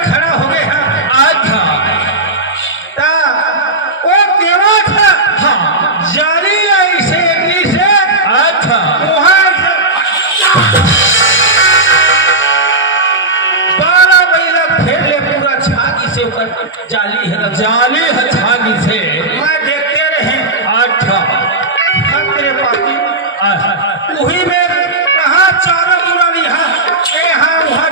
खड़ा हो गया। अच्छा वो केवा था। हाँ जाली ऐसे से। अच्छा वहां 12 महिला फेर ले पूरा छागी से ऊपर जाली है छागी से मैं देखते रहे। अच्छा तेरे पापी वही में कहा चारों दुरानी यहाँ वहाँ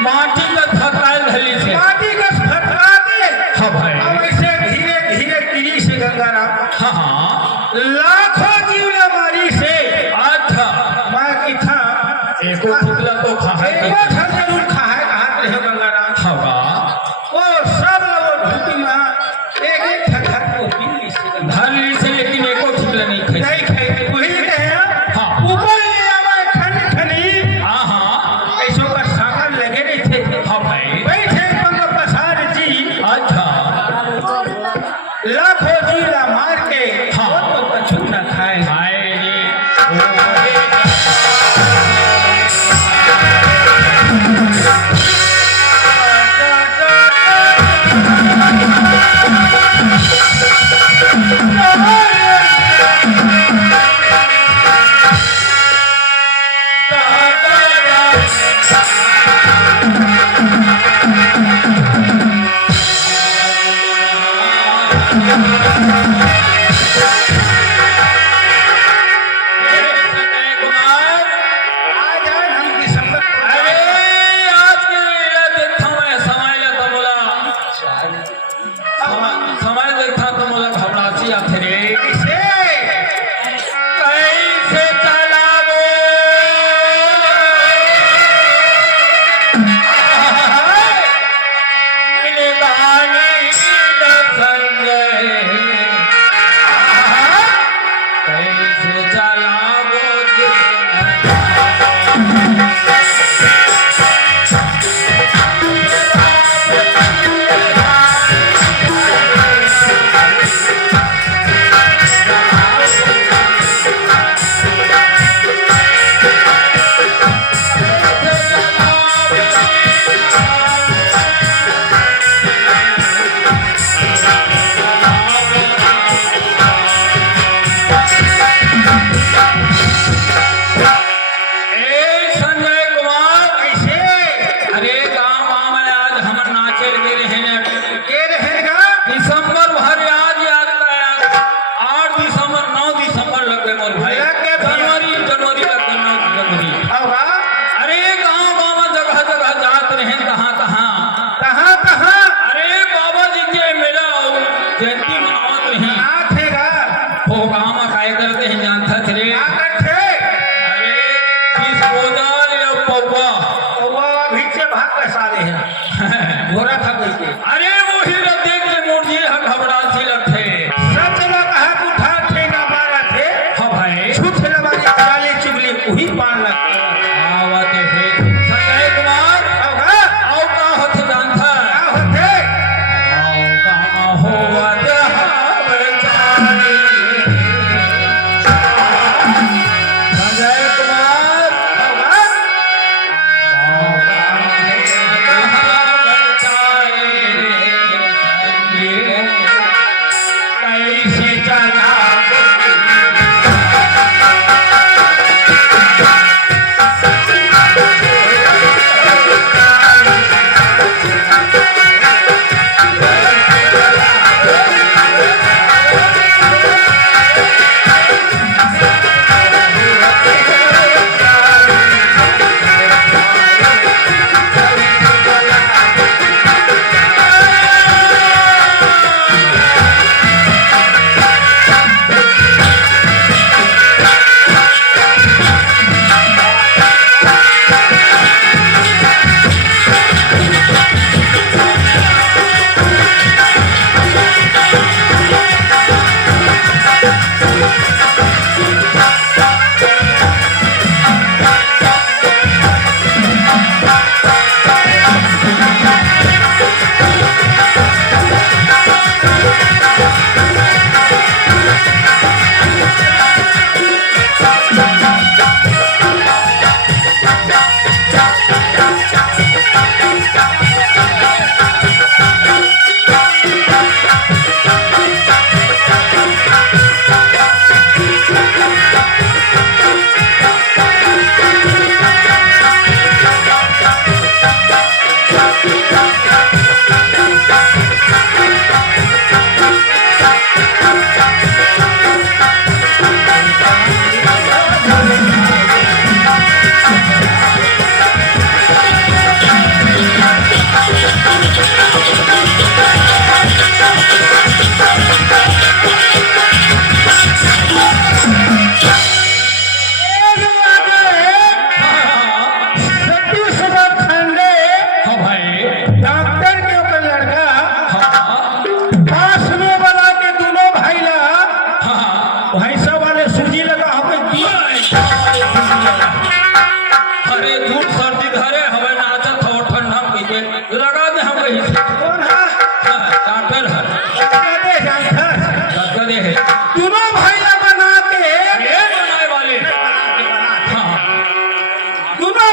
माटी का फटकाल धली से माटी का फटका दे। हाँ भाई अब ऐसे धीरे धीरे तिरी से गंगाराम। हाँ लाखों जीवना मारी से। अच्छा मैं किथा एको फुकला तो खाए एको था जरूर खाए कहाँ रहे गंगाराम। हाँ वो सब लोग धुती में एक ठगहर को बिल्ली से धली से लेकिन एको फुकला नहीं खाई वही कहे। हाँ ऊपर ले आवा खन खनी। हाँ ऐसो का सागर लगे नहीं थे। हाँ भाई बैठे पंग पसार जी। अच्छा लाखों जीला मार के हाँ तो कछु न खाए घोड़ा था कोई के। अरे वही देख के मोड़ घबरा सी लथे सच ना कहा उठा थे ना मारा थे। हाँ भाई झूठ ना मारी गाली चुगली वही पान लग आवते थे संजय कुमार। आओ का होते जानता का होते आओ का होवत बेचारी संजय कुमार। आओ का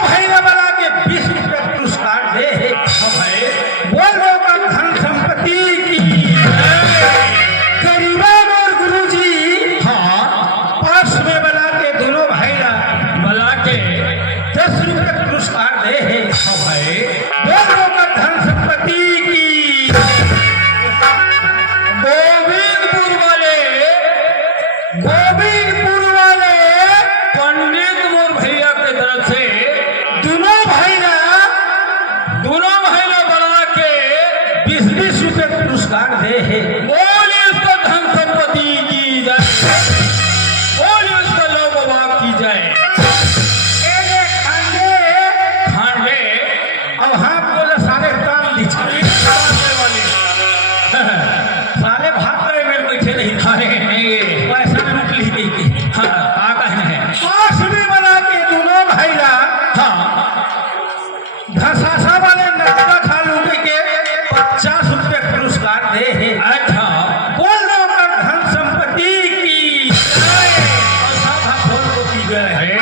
भाई वाला के 20 रुपये पुरस्कार दे है बोलो का धन संपत्ति की गरीबन और गुरुजी हाँ पास में बना के दोनों भाई बना के 10 रुपये पुरस्कार दे है बोलो का धन संपत्ति की गोविंदपुर वाले पंडित मोर भैया के तरफ से दोनों भाई बना के 20-20 रुपये पुरस्कार दे है बोले उसको धन संपत्ति की जाए बोले उसको लोग बाग की जाए खांडे अब हाँ बोले सारे काम दीजिए सारे भाग रहे मेरे बैठे नहीं खा रहे हैं पैसा लूट ली हाँ आ है पास में बना के दोनों भाई हाँ घसासा वाले नजरा खा लूटे के 50 रुपये पुरस्कार दे है अच्छा बोल दो पर धन संपत्ति की बोल की गए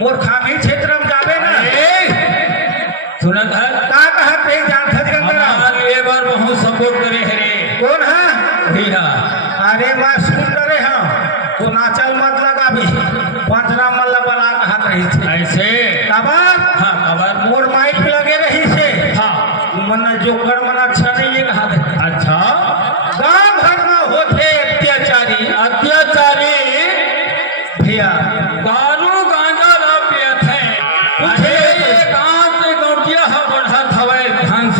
मोर खामी क्षेत्र में जावे ना सुनत है का कहत है जान थजगंगा ये बार बहुत सपोर्ट करे है कौन है भैया अरे मैं सुन करे हां तो नाचल मत लगा भी पंचरा मल्ला बना कहत रही थी ऐसे कबर हां कबर मोर माइक लगे रही से हां मन जो कर मन अच्छा नहीं ये कहा अच्छा गांव घर में होते अत्याचारी भैया दारू गांजा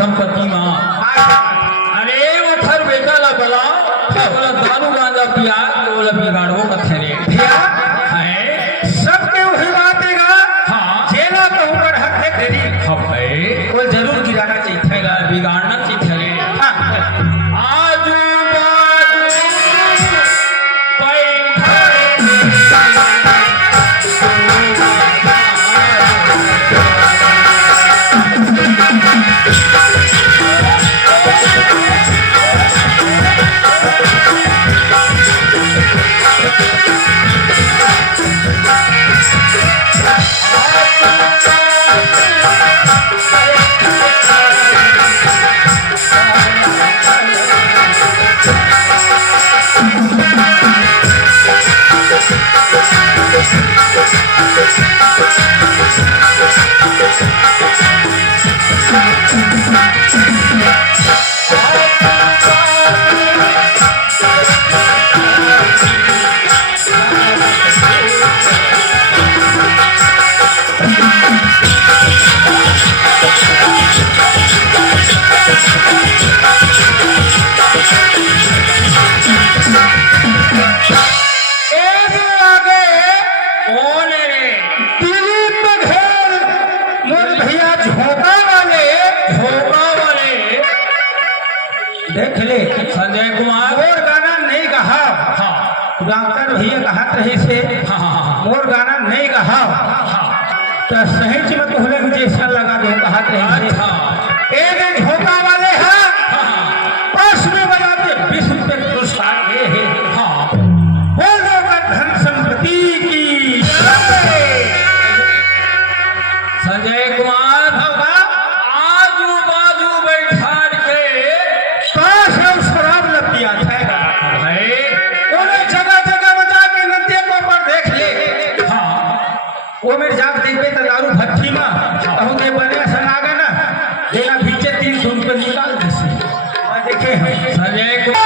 संपत्ति मां अरे वो थर बेटा ला बला बोला दारू गांजा पिया बोला बिगाड़ो कथरे भैया है सबके वही बात देगा हां जेला कहूं पर हक है तेरी हां भाई वो जरूर गिराना चाहिए बिगाड़ना चाहिए आजू देख ले संजय कुमार मोर गाना नहीं कहा हाँ डॉक्टर भैया कहत रही से हाँ मोर गाना नहीं कहा हाँ तो सही में तो हमें जैसा लगा दो कहत रही से एक धोखा वाले हैं पास में बजाते 20 रुपये पुरस्कार दे है हाँ बोलो का धन संपत्ति की संजय कुमार आजू बाजू बैठा वो मेरे जाग देखते तो दारू भट्टी में कहूँ के बने सनागा ना देना भीचे 300 रुपये निकाल देखे संजय को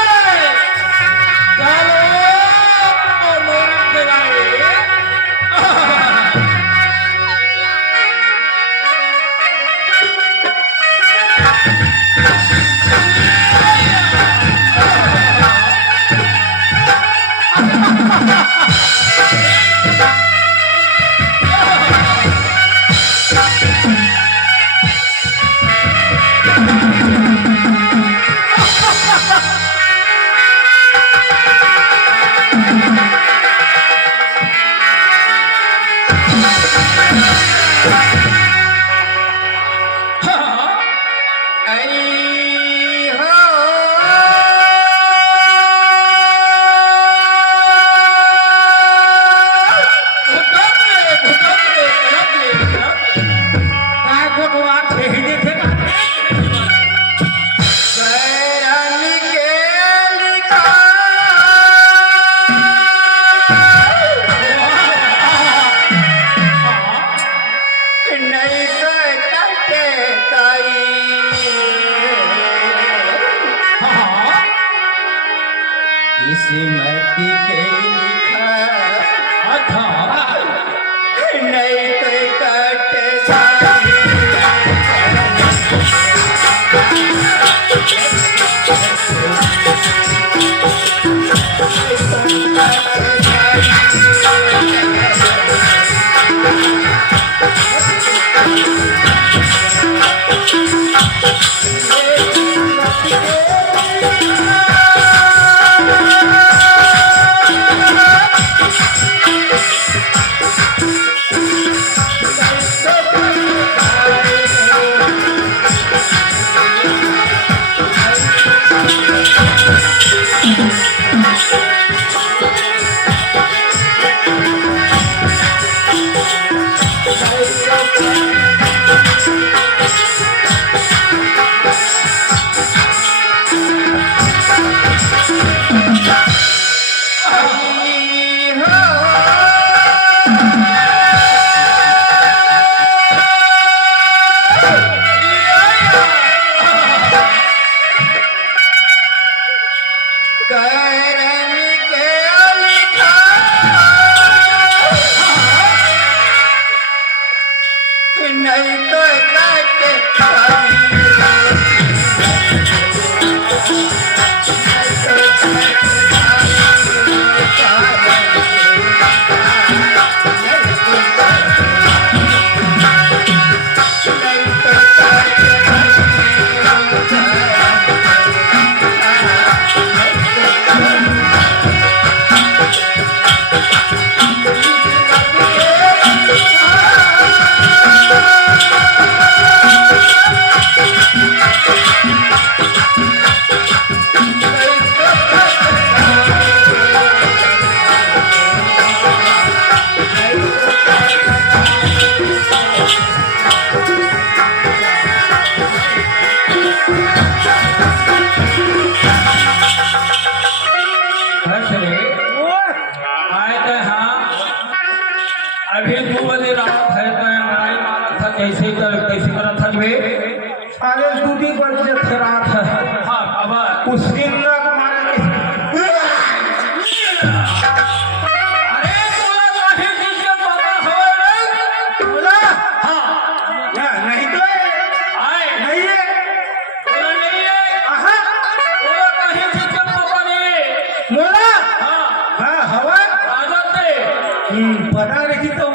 अभी 2 बजे रात है तो लड़ाई मारा था कैसे करा था बे अरे 2 बजे थे रात है। हाँ अब उस दिन रात मारे अरे तोरा काहे किसके पता है रे बोला हाँ नहीं तो आए नहीं है तोरा नहीं है आहा तोरा काहे किसके पता नहीं बोला हाँ हाँ हवा आदत है पता नहीं तो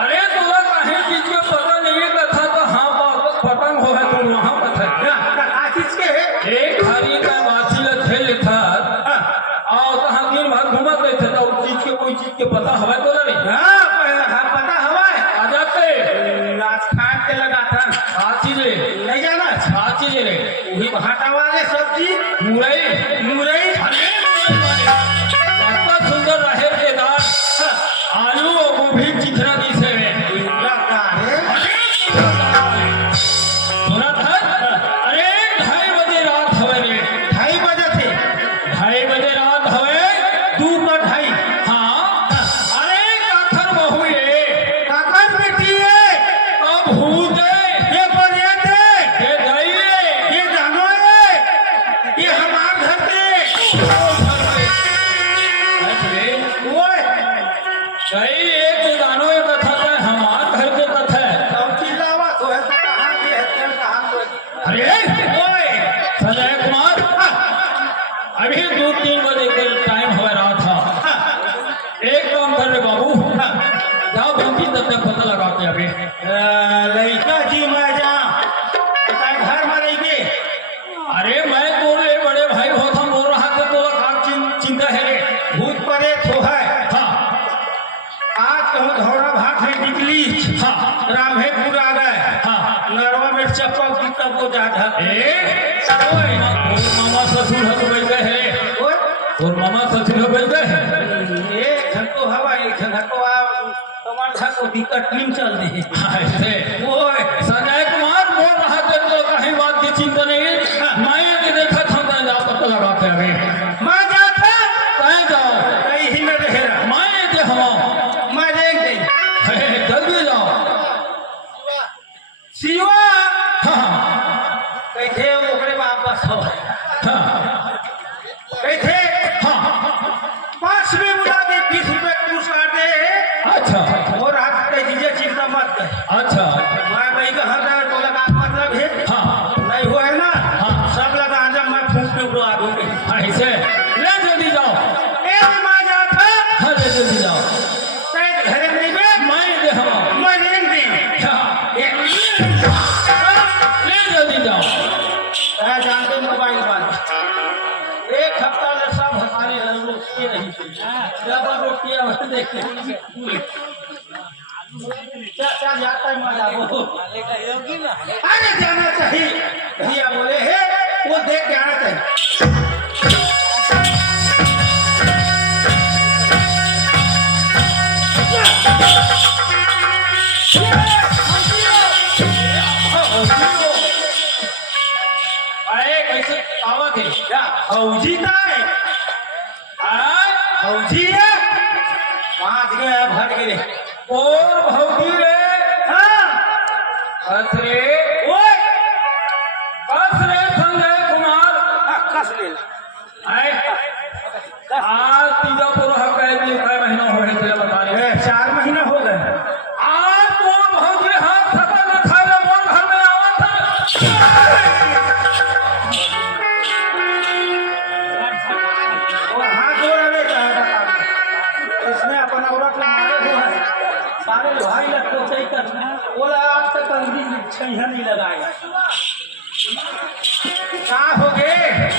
अरे तोरा काहे चीज के पता नहीं है कथा तो हाँ पतंग होगा तुम वहाँ पता आशीष के एक हरी का बाछी ल खेल था आओ कहाँ दिन भर घूमत रहे थे तो उस चीज के कोई चीज के पता हवा तो नहीं हाँ पता हवा है आ जाते नाच खाट के लगा था छाची रे नहीं जाना छाची रे वही भाटा वाले सब्जी मुरई मुरई कितना सुंदर रहे के दाल आलू और गोभी चिकना दी से सुना था अरे 2:30 बजे रात हवे रे 2:30 बजे थे 2:30 बजे रात हवे 2 पर 2:30 हाँ अरे काखर बहू ये काकर बेटी है अब भूते ये बने थे ये जाइए ये जानो है ये हमार घर के ओए सही एक जानो ये कथा है हमार घर के कथा है सब चिल्लावा तो है कहां के है तेल कहां को अरे ओए संजय कुमार अभी 2-3 बजे के टाइम हो रहा था एक काम कर रहे बाबू जाओ बंकी तब तक पता लगा के अभी लड़का जी मैं जा घर में रह के अरे मैं तो ले बड़े भाई होता बोल रहा था तो चिंता है रे भूत परे तो है हाँ आज कहूँ धौरा भाट में निकली हाँ रामहेपुर आ गए हाँ नरवा में चप्पल की तब वो जाता ओए मामा ससुर हो बैठ गए हैं और मामा ससुर हो बैठ गए हैं एक घंटो हवा एक घंटो तुम्हारे घर को दिक्कत टीम चल रही ऐसे ओए संजय कुमार बोल रहा था तो कहीं बात की चिंता नहीं मैं ये देखा था मैं जा पता लगा के अभी मैं जाता कहीं जाओ कहीं ही न रहे मैं दे हम मैं देख दे जल्दी जाओ शिवा हाँ कैथे ओकरे वापस हो हाँ कैथे हाँ 5 में बुला दे 20 रुपए पुरस्कार दे अच्छा और आप कह दीजिए चिंता मत कर अच्छा मैं भाई का हर तो लगा मतलब है हाँ नहीं हुआ है ना हाँ। सब लगा जब मैं फूस पे उड़वा दूंगी ऐसे ले जल्दी जाओ ए मां जाता हाँ ले जल्दी जाओ तेरे घर में बे मैं दे हम मैं रेंग दे हाँ ए ले जल्दी जाओ जानते मोबाइल बंद 1 हफ्ता में सब हमारे रोटी रही जब रोटियां देखते क्या जाता है मजा वो अरे जाना चाहिए भैया बोले है वो देख के आना चाहिए अरे कैसे आवा के क्या फौजी का है फौजी है पाँच गए भट गए और भौजी रे हाँ बस रे ओए बस रे संजय कुमार कस ले आए आज तीजा पूरा कै महीना हो गए तेरे बता रहे 4 महीने हो गए आज तो भौजी हाथ थका न खा ले मोर घर में आवा था और हाथ जोड़ ले इसने अपन औरत को मारे हुए हैं सारे भाई लगते सही कर बोला आज तक अंग्रेजी छैया नहीं लगाए क्या हो गए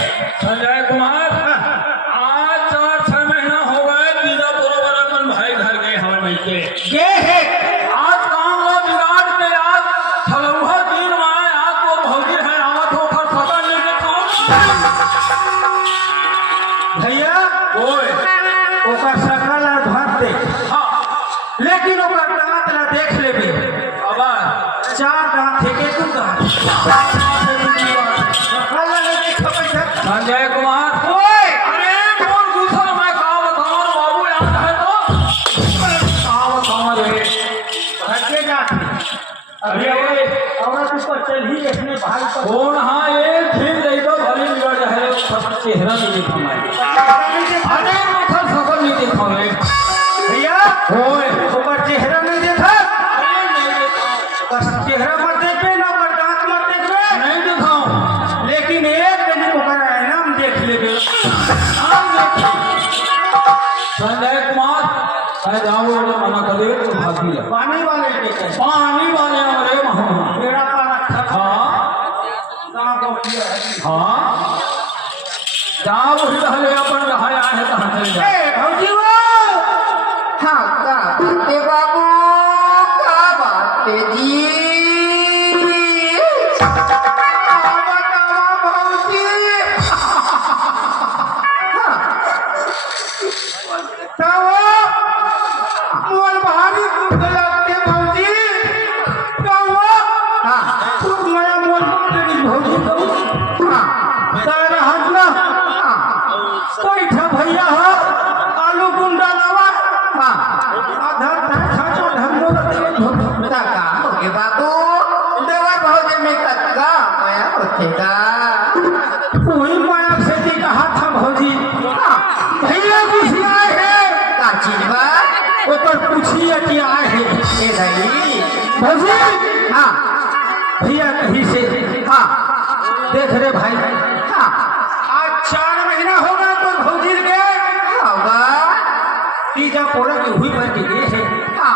संजय कुमार आज 4-6 महीना हो गए तीजा पूरा अपन भाई घर गए हम मिलके ये है आज काम में बिगाड़ के आज छलौहा दिन में आए आज तो भौजी है आवत हो कर पता नहीं के कौन भैया ओए ओकर सकल और भात दे हाँ लेकिन ओकर दांत ला देख लेबे अब 4 दांत थे के 2 दांत सकल ला नहीं खबर है संजय कुमार ओए अरे कौन गुस्सा मैं का बताऊं बाबू याद है तो का बताऊं रे भागे जाते अभी औरत उसको चल ही देखने भाई को कौन हाँ एक दिन दे दो भले बिगड़ जाए सब चेहरा नहीं दिखाए अरे माथा सकल नहीं दिखाए भैया ओए ऊपर चेहरा नहीं देखा अरे नहीं दिखाओ बस चेहरा मत देखे ना पर दांत मत देखे नहीं दिखाओ लेकिन एक दिन ओकर नाम देख लेबे संजय कुमार शायद आओ मना कर दे तो भागी है पानी वाले के कहते पानी वाले हमारे वहाँ बेड़ा पाना खा हाँ गांव को किया है हाँ जाओ वही रहले अपन रहा है कहाँ चल जाए ए भौजी वो हाँ का बाते बाबू का बाते जी बताओ भौजी हाँ तब मोल भारी दुख लगते भौजी कहो हाँ खुद नया मोल तेरी भौजी को हाँ सारा हाथ ना हाँ बैठा भैया हो आलू गुंडा लवा हाँ आधार खाचो ढंगो तेरे भौजी का होगे बाबू देवर भौजी में कतका माया होतेगा वही माया से जी कहा था भौजी हाँ भैया गुस्सा है का चीज बा ऊपर पूछिए कि आए है ए भाई भौजी हाँ भैया कहीं से हाँ देख रे भाई हाँ आज 4 महीना होगा तो भौजी गए होगा तीजा पोड़ा की हुई बन गई है हाँ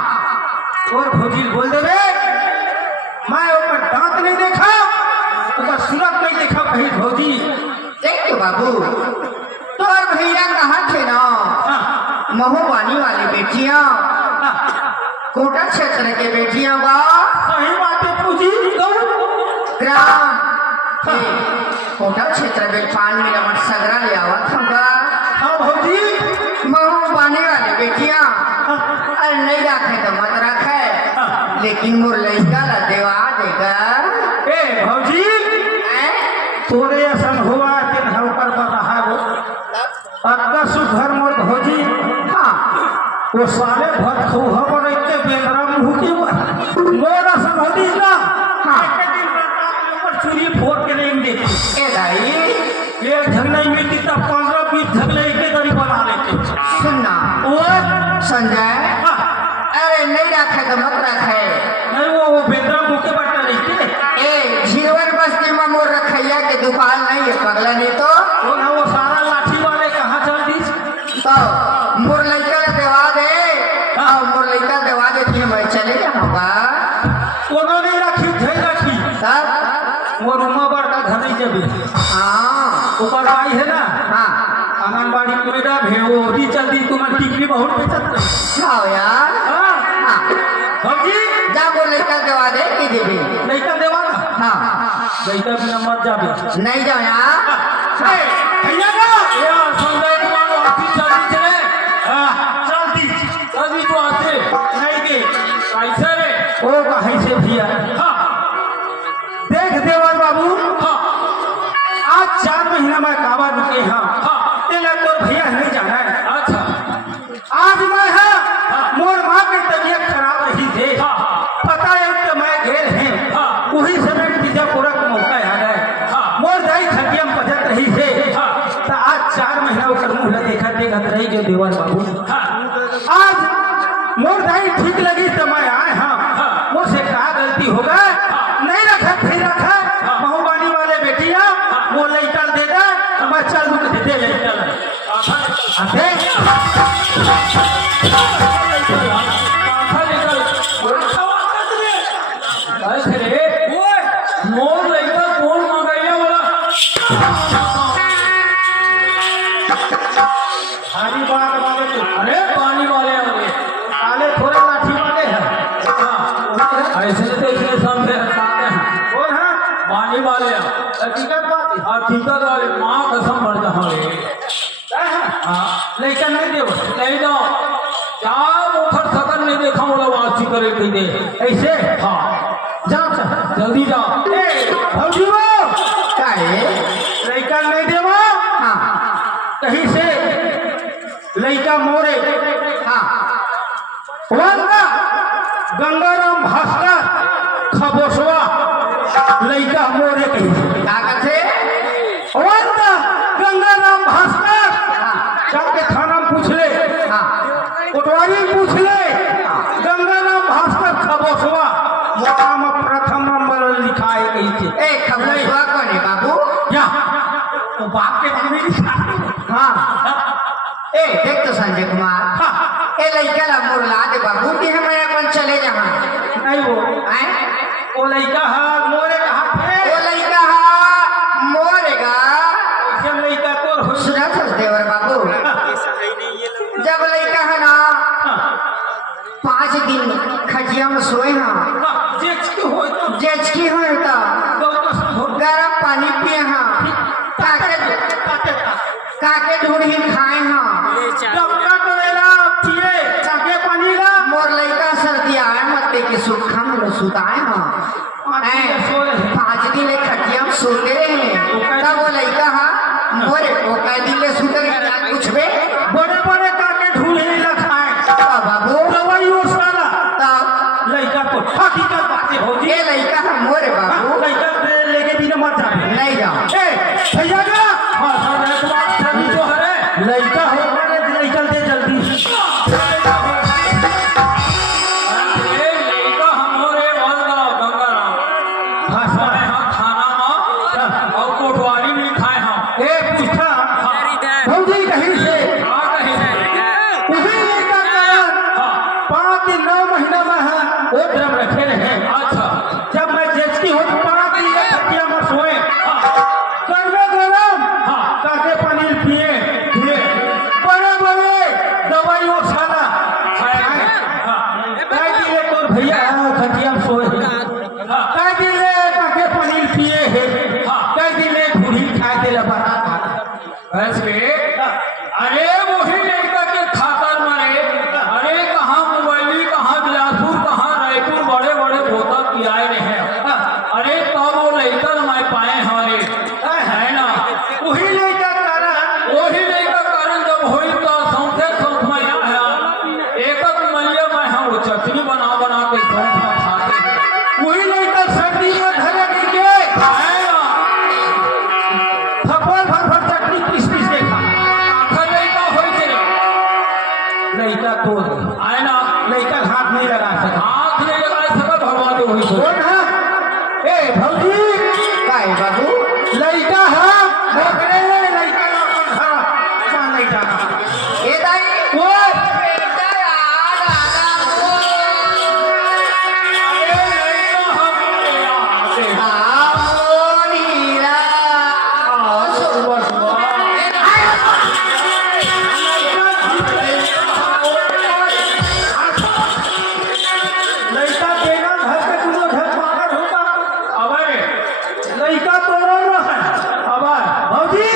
और भौजी बोल देवे मैं ऊपर दांत नहीं देखा ऊपर सूरत नहीं देखा कहीं भौजी देख के बाबू तोर भैया कहाँ थे ना हाँ, महुबानी वाली बेटियां हाँ, कोटा क्षेत्र के बेटियां बा सही बातें पूछी ग्राम के कोटा क्षेत्र में पान में अमर सगरा ले आवत होगा हाँ भौजी महुबानी वाली बेटियां हाँ, अरे नहीं रखे तो मत रखे हाँ। लेकिन मोर लड़का ला देवा देगा ए भौजी हैं? तोरे असन हुआ कि होकर बता वो अक्का सुघर मोर भौजी हाँ वो साले भर खूह पर इतने बेंदरा मुंह की मोर असन भौजी ना हाँ। एक दिन ऊपर चूड़ी फोड़ के लेंगे ए भाई एक झगड़े में कितना 15-20 झगड़े एक दरी बना लेते सुनना और संजय हाँ, अरे नहीं रखे तो मत रखे नहीं वो बेंदरा मुंह के बट्टा लेते ए झीलवर बस्ती में मोर रखैया के दुकान नहीं है पगला नहीं तो वो ना वो सारा लाठी वाले कहाँ चल दी तो मोर लड़का ला देवा दे और मोर लड़का देवा देती है मैं चले जाऊंगा वो नहीं रखी थे रखी तब वो रूमा बड़का घर नहीं जबी हाँ ऊपर आई है ना हाँ आंगनबाड़ी कोयडा भेड़ो भी चलती तुम्हारी टिकरी बहुत बेचत जाओ यार हाँ हाँ भौजी जा मोर लड़का देवा दे की देवी लड़का देवाना हाँ लड़का बिना मत जाबे नहीं जाओ यार ए, भैया ना यार संजय कुमार ऑफिस जल्दी चले हाँ जल्दी तो आते नहीं के कैसे रे ओ कहीं से भैया हाँ देख देवर बाबू हाँ आज 4 महीना में काबा रुके हैं हाँ तेरा तो भैया नहीं जाना है अच्छा आज मैं है मोर माँ की तबीयत खराब रही थी हाँ हाँ पता है कि मैं गेल है हाँ वही समय बीजापुरा का मौका आ गया हाँ। मोर दाई खटिया में बजत रही थे हाँ। तो आज 4 महीना ओकर मुँह देखा रही जो देवर बाबू हाँ आज मोर दाई ठीक लगी तो मैं आए हाँ हाँ। मुझसे क्या गलती होगा नहीं रखा फिर रखा महुबानी वाले बेटिया वो लैटर दे दे मैं चल रुक दे लैटर मोर लड़का कौन मंगैया वाला हारी बात वाले तो अरे पानी वाले वाले काले थोड़े लाठी वाले हैं ऐसे तो इसलिए समझे हटाते हैं कौन है पानी वाले हकीकत बात है हकीकत वाले माँ कसम बढ़ जाए क्या है हाँ लैटर नहीं देव नहीं दो क्या मुखर सकन नहीं देखा बोला वापसी करे कही दे ऐसे हाँ जाओ चल जल्दी जाओ भौजी वो क्या है? लैटर नहीं देवा हाँ कहीं से लैका मोरे हाँ वंगा गंगाराम भास्कर खबोसवा लैका मोरे कहीं से क्या कहते? वंगा गंगाराम भास्कर हाँ जाके थाना में पूछ ले हाँ कोटवारी में पूछ ले गंगाराम भास्कर खबोसवा मोटा में प्रथम नंबर लिखा है कहीं से ए खबरवा कौन है बाबू? या तो बाप के बारे में लिखा है। हाँ ए देख तो संजय कुमार हाँ ए लड़का ला मुरला दे बाबू कि हम अपन चले जहाँ नहीं वो आए वो लड़का है मोरे कहा थे वो लड़का हा मोरेगा जब लड़का तो हो सुना देवर बाबू जब लड़का है ना 5 दिन खजिया में सोए हाँ जेचकी हो तो गरम पानी पिए हाँ काके ढूंढी खाए हाँ मोर लड़का सर्दी आए मत के सूखा में सुताए हाँ 5 दिन ले खटिया में सोते रहे तब वो लड़का हा मोरे को कह दिन ले सुते कुछ बे बड़े बड़े काके ढूंढने लखाए बाबू दवाई वो सारा तब लड़का को हकीकत बातें होती ये लड़का है मोरे बाबू लड़का लेके बिना मत जाए नहीं जाओ भैया का हाँ सर एक बात सही जो है लड़का हो लड़का दे जल्दी अरे लड़का हमरे वाला गंगाराम हाँ सर हाँ खाना में और कोटवारी में लिखाए हाँ ए पूछा भौजी कहीं से हाँ कहीं उसी लड़का का 5 दिन 9 महीना में है वो ड्रम रखे रहे अच्छा जब मैं जेचकी हो तो 5 दिन ये खटिया में सोए करवे गरम काके पानी पिए बड़े बड़े दवाई वो साला कह दिए तो भैया खटिया में सोए कह दिले काके पानी पिए है कह दिले घुड़ी खा दे बड़ा ऐसे अरे वही लड़का के खातर मरे अरे कहाँ मुंबई कहाँ बिलासपुर कहाँ रायपुर बड़े बड़े बोतल पियाए रहे अरे तब वो लड़का मैं पाए हमारे है ना वही लड़का कारण वही लड़का कारण जब हुई तो सौंसे सौंस में आया एक मल्य में हम वो चटनी बना बना के सौंस में खाते वही लड़का सर्दी में धरे के है ना फफर फफर चटनी पीस पीस के खा आखिर लड़का होई थे लड़का तो है ना लड़का हाथ नहीं लगा सका आँख नहीं लगा सका भगवान तो वही कौन है ए भौजी क्या है बाबू? लड़का है भोगरे लड़का अपन घर कौन नहीं जाना ए दाई वो बेटा यार आना मोनीरा लड़का बेगा घर के दूसरे घर पागल होता अबे लड़का तो रो रहा है अब भौजी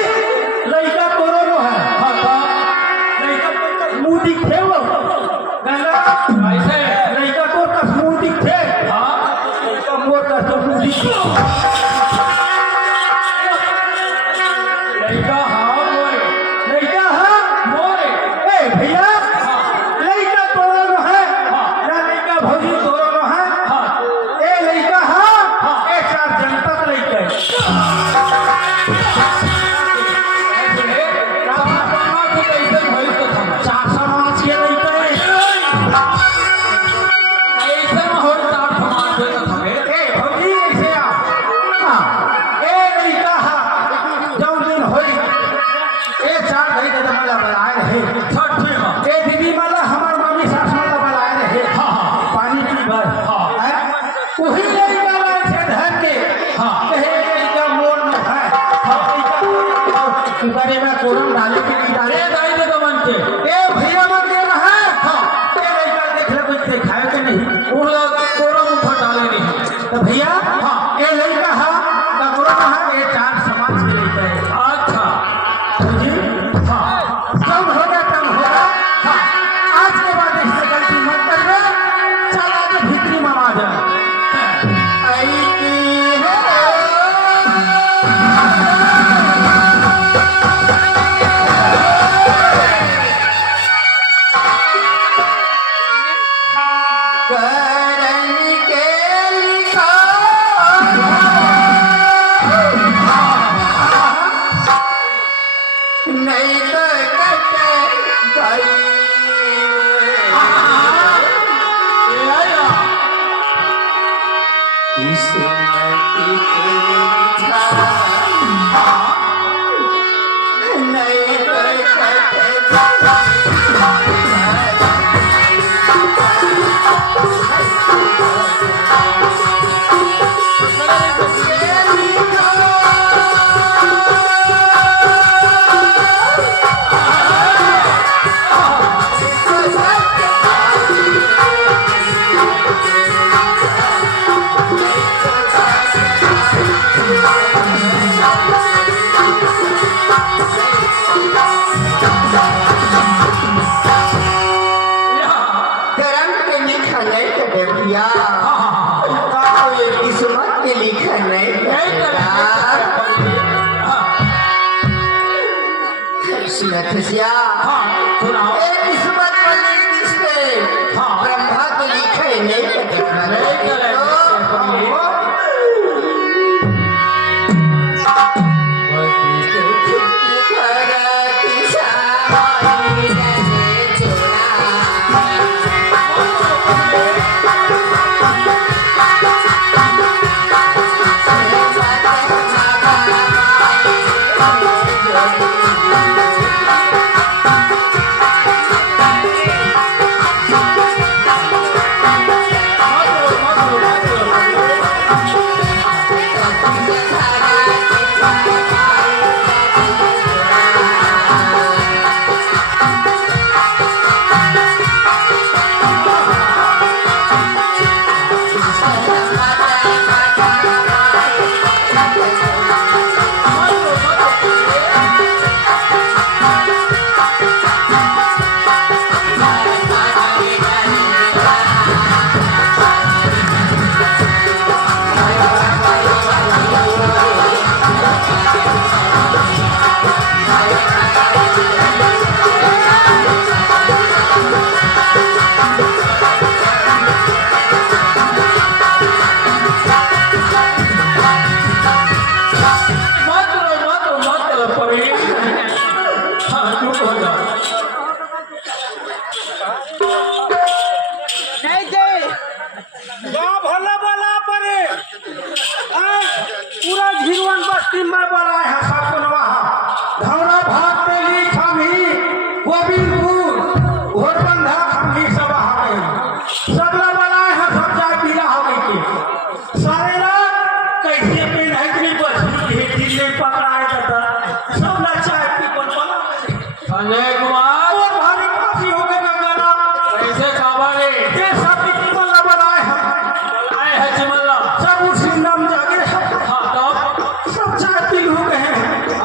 करन के लिखा नहीं तो कटे गई किस्मत के लिखा नहीं तो कटे करम के लिखा नहीं कटे भैया ये किस्मत के लिखा नहीं कटेगा सुनथिया ए किस्मत वाली किसके ब्रह्मा के लिखे नहीं कटेगा पूरा झीरवन बस्ती में बड़ा है सपनवा धौरा भाग तेली खमी गोविंदपुर घोरबंधा खमी सब हावे सबला बड़ा है सब चाय पीला हो गई के सारे रात कैसे पे नहीं बस भेटी ले पकड़ाए जाता सबला चाय पी पर बना संजय कुमार और भारी फांसी हो गए गंगाना कैसे खबर ये सब चिमल्ला बनाए है चिमल्ला सब उसी नाम जागे हाँ तब सब चाय पी हो गए हैं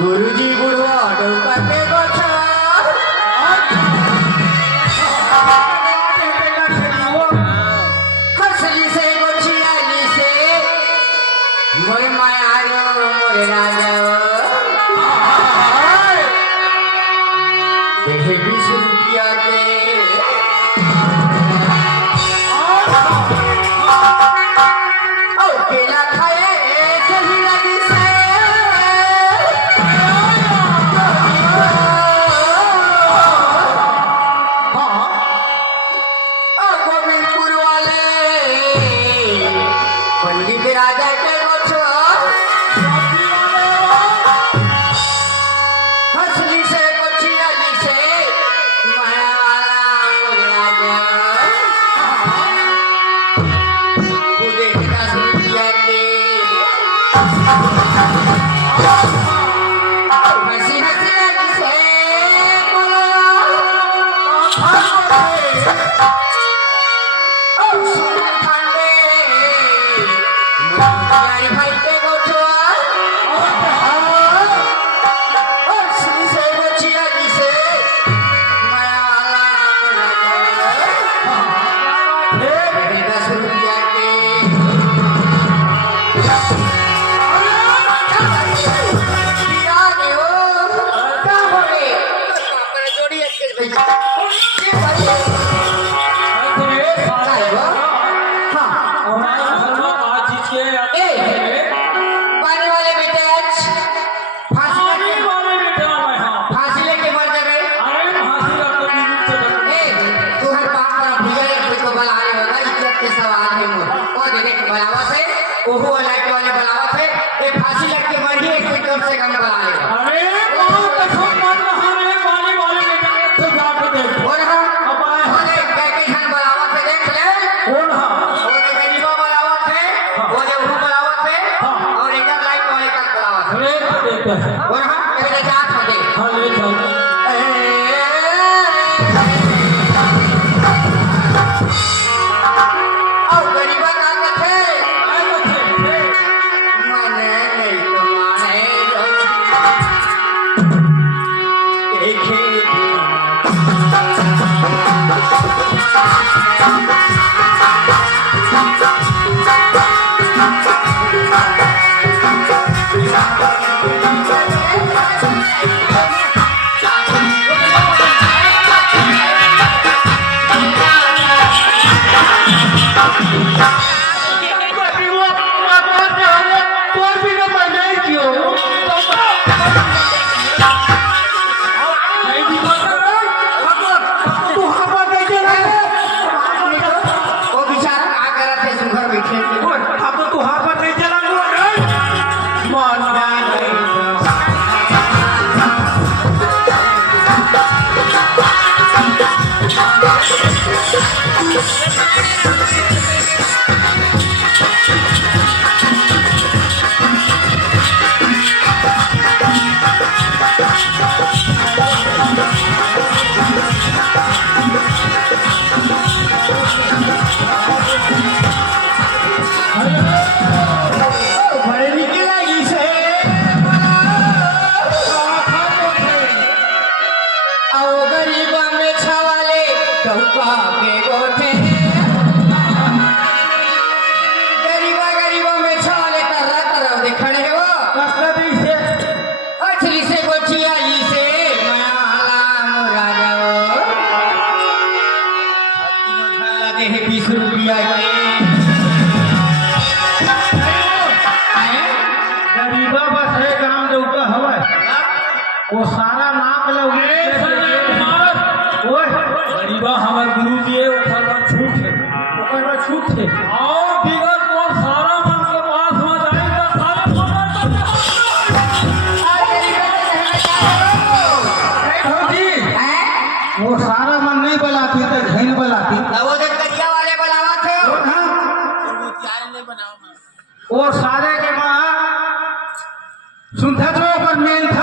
गुरुजी बुढ़वा डोका के गोछा हसली से गोछियाली से मोर मायारो मोर राजा देखे 20 रुपया के केला खाए चली लगी से गोविंदपुर वाले पंडित राजा के गोछो हसली से गोछियाली से माया वाला राजा 10 रुपया के हंसी हंसी से बोलो सुन खांडे मुरारी भाई के गोछवा हंसी से गोछियाली से माया वाला 10 रुपया के जोड़ी और हाँ मेरे जात हो गए हाँ ले चल और गरीबा का कथे मने नहीं तो माने देखे तू हवा दे के रहे वो बेचारा का करत है सुघर बैठे अब तू हवा दे के रहे मन बड़े निकल लगी से आओ गरीबा में छवाले चौका के गोठे गरीबा में छवाले तरह देखड़े हो कसला दी से अछली से गोचिया ई से माला मुराजो लगे है 20 रुपया के गरीबा बस है काम जो का हवा वो सारा नाक लगे गरीबा हमार गुरु जी है ऊपर में छूट है ऊपर में छूट है और बिगड़ को सारा मन के पास में जाएगा सारा भौजी वो सारा मन नहीं बलाती तो झैन बलाती वो जो करिया वाले बुलावा थे वो सारे के माँ सुनता तो पर मेन था